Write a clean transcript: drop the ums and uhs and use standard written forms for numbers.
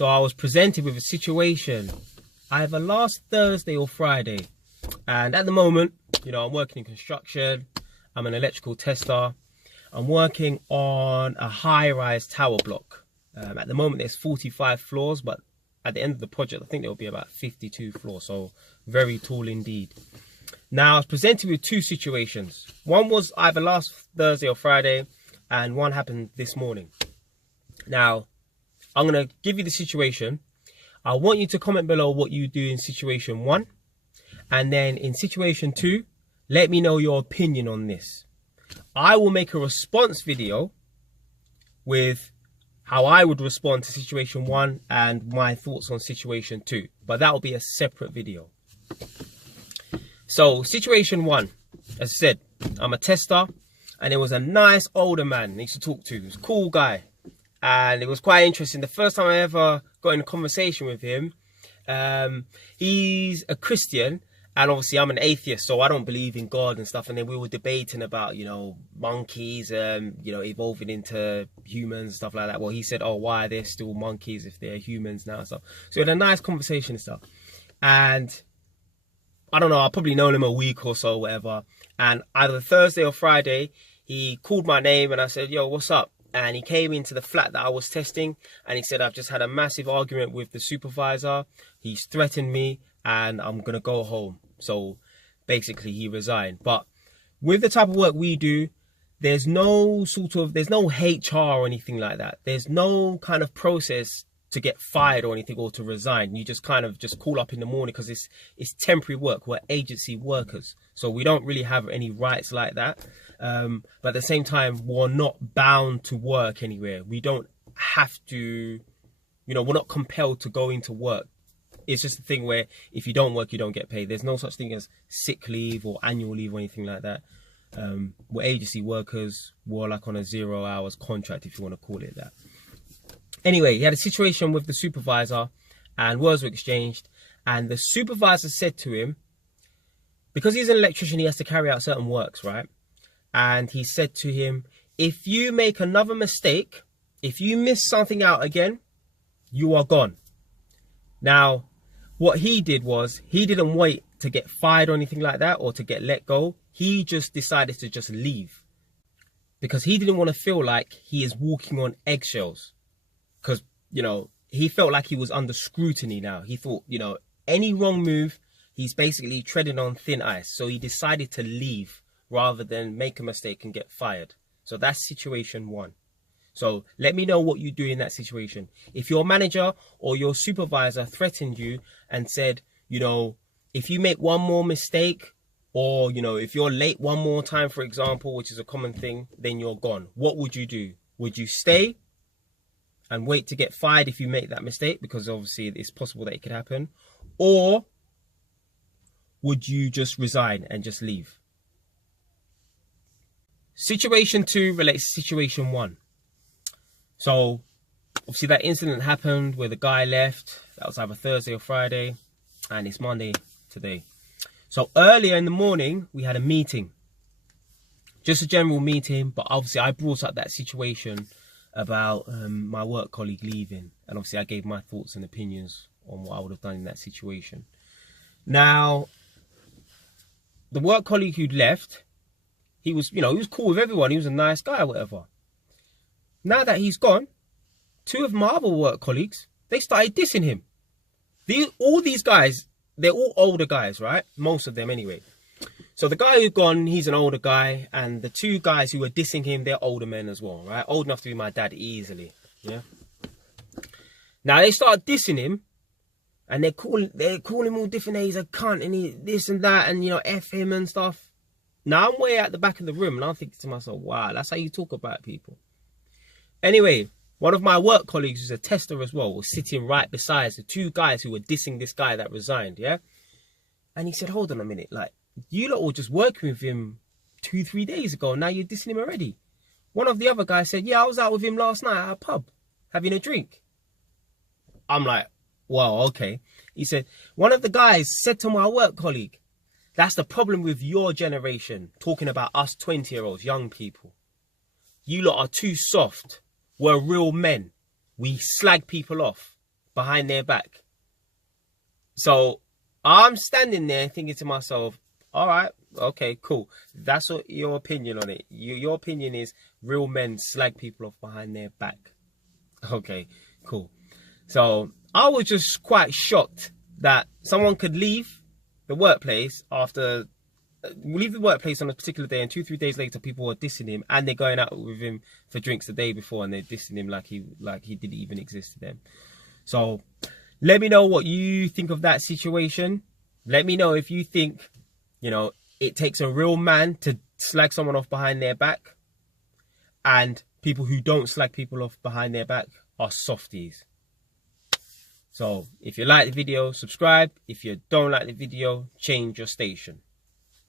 So I was presented with a situation either last Thursday or Friday. And at the moment, you know, I'm working in construction. I'm an electrical tester. I'm working on a high-rise tower block. At the moment, there's 45 floors, but at the end of the project, I think there will be about 52 floors. So very tall indeed. Now, I was presented with two situations. One was either last Thursday or Friday, and one happened this morning. Now, I'm going to give you the situation. I want you to comment below what you do in situation one. And then in situation two, let me know your opinion on this. I will make a response video with how I would respond to situation one and my thoughts on situation two. But that will be a separate video. So situation one, as I said, I'm a tester, and there was a nice older man I used to talk to. He was a cool guy, and it was quite interesting. The first time I ever got in a conversation with him, he's a Christian, and obviously I'm an atheist, so I don't believe in God and stuff. And then we were debating about, you know, monkeys, you know, evolving into humans and stuff like that. Well, he said, oh, why are there still monkeys if they're humans now and stuff. So we had a nice conversation and stuff. And I don't know, I've probably known him a week or so, whatever. And either Thursday or Friday, he called my name and I said, yo, what's up? And he came into the flat that I was testing and he said, I've just had a massive argument with the supervisor. He's threatened me and I'm going to go home. So basically he resigned. But with the type of work we do, there's no HR or anything like that. There's no kind of process to get fired or anything or to resign. You just kind of just call up in the morning because it's temporary work. We're agency workers. So we don't really have any rights like that. But at the same time, we're not bound to work anywhere. We don't have to, you know, we're not compelled to go into work. It's just a thing where if you don't work, you don't get paid. There's no such thing as sick leave or annual leave or anything like that. We're agency workers. We're like on a 0 hours contract, if you want to call it that. Anyway, he had a situation with the supervisor and words were exchanged. And the supervisor said to him, because he's an electrician, he has to carry out certain works, right? And he said to him, if you make another mistake, if you miss something out again, you are gone. Now, what he did was he didn't wait to get fired or anything like that or to get let go. He just decided to just leave because he didn't want to feel like he is walking on eggshells. Because, you know, he felt like he was under scrutiny now. He thought, you know, any wrong move, he's basically treading on thin ice. So he decided to leave rather than make a mistake and get fired. So that's situation one. So let me know what you do in that situation. If your manager or your supervisor threatened you and said, you know, if you make one more mistake or, you know, if you're late one more time, for example, which is a common thing, then you're gone. What would you do? Would you stay and wait to get fired if you make that mistake? Because obviously it's possible that it could happen. Or would you just resign and just leave? Situation two relates to situation one. So obviously that incident happened where the guy left. That was either Thursday or Friday. And it's Monday today. So earlier in the morning, we had a meeting. Just a general meeting. But obviously I brought up that situation about my work colleague leaving, and obviously I gave my thoughts and opinions on what I would have done in that situation. Now, the work colleague who'd left, he was, you know, he was cool with everyone. He was a nice guy or whatever. Now that he's gone, two of my other work colleagues, they started dissing him. All these guys, they're all older guys, right? Most of them anyway. So the guy who's gone, he's an older guy, and the two guys who were dissing him, they're older men as well, right? Old enough to be my dad easily, yeah? Now they start dissing him, and they're calling him all different names, a cunt, and this and that, and, you know, F him and stuff. Now I'm way at the back of the room, and I'm thinking to myself, wow, that's how you talk about people. Anyway, one of my work colleagues, who's a tester as well, was sitting right beside the two guys who were dissing this guy that resigned, yeah? And he said, hold on a minute, like, you lot were just working with him 2-3 days ago. Now you're dissing him already. One of the other guys said, yeah, I was out with him last night at a pub having a drink. I'm like, well, okay. He said, one of the guys said to my work colleague, that's the problem with your generation, talking about us 20-year-olds, young people. You lot are too soft. We're real men. We slag people off. behind their back. So I'm standing there thinking to myself, all right, okay, cool. That's what your opinion on it. Your opinion is real men slag people off behind their back. Okay, cool. So I was just quite shocked that someone could leave the workplace on a particular day, and 2-3 days later people were dissing him, and they're going out with him for drinks the day before, and they're dissing him like he didn't even exist to them. So let me know what you think of that situation. Let me know if you think, you know, it takes a real man to slag someone off behind their back, and people who don't slag people off behind their back are softies. So if you like the video, subscribe. If you don't like the video, change your station.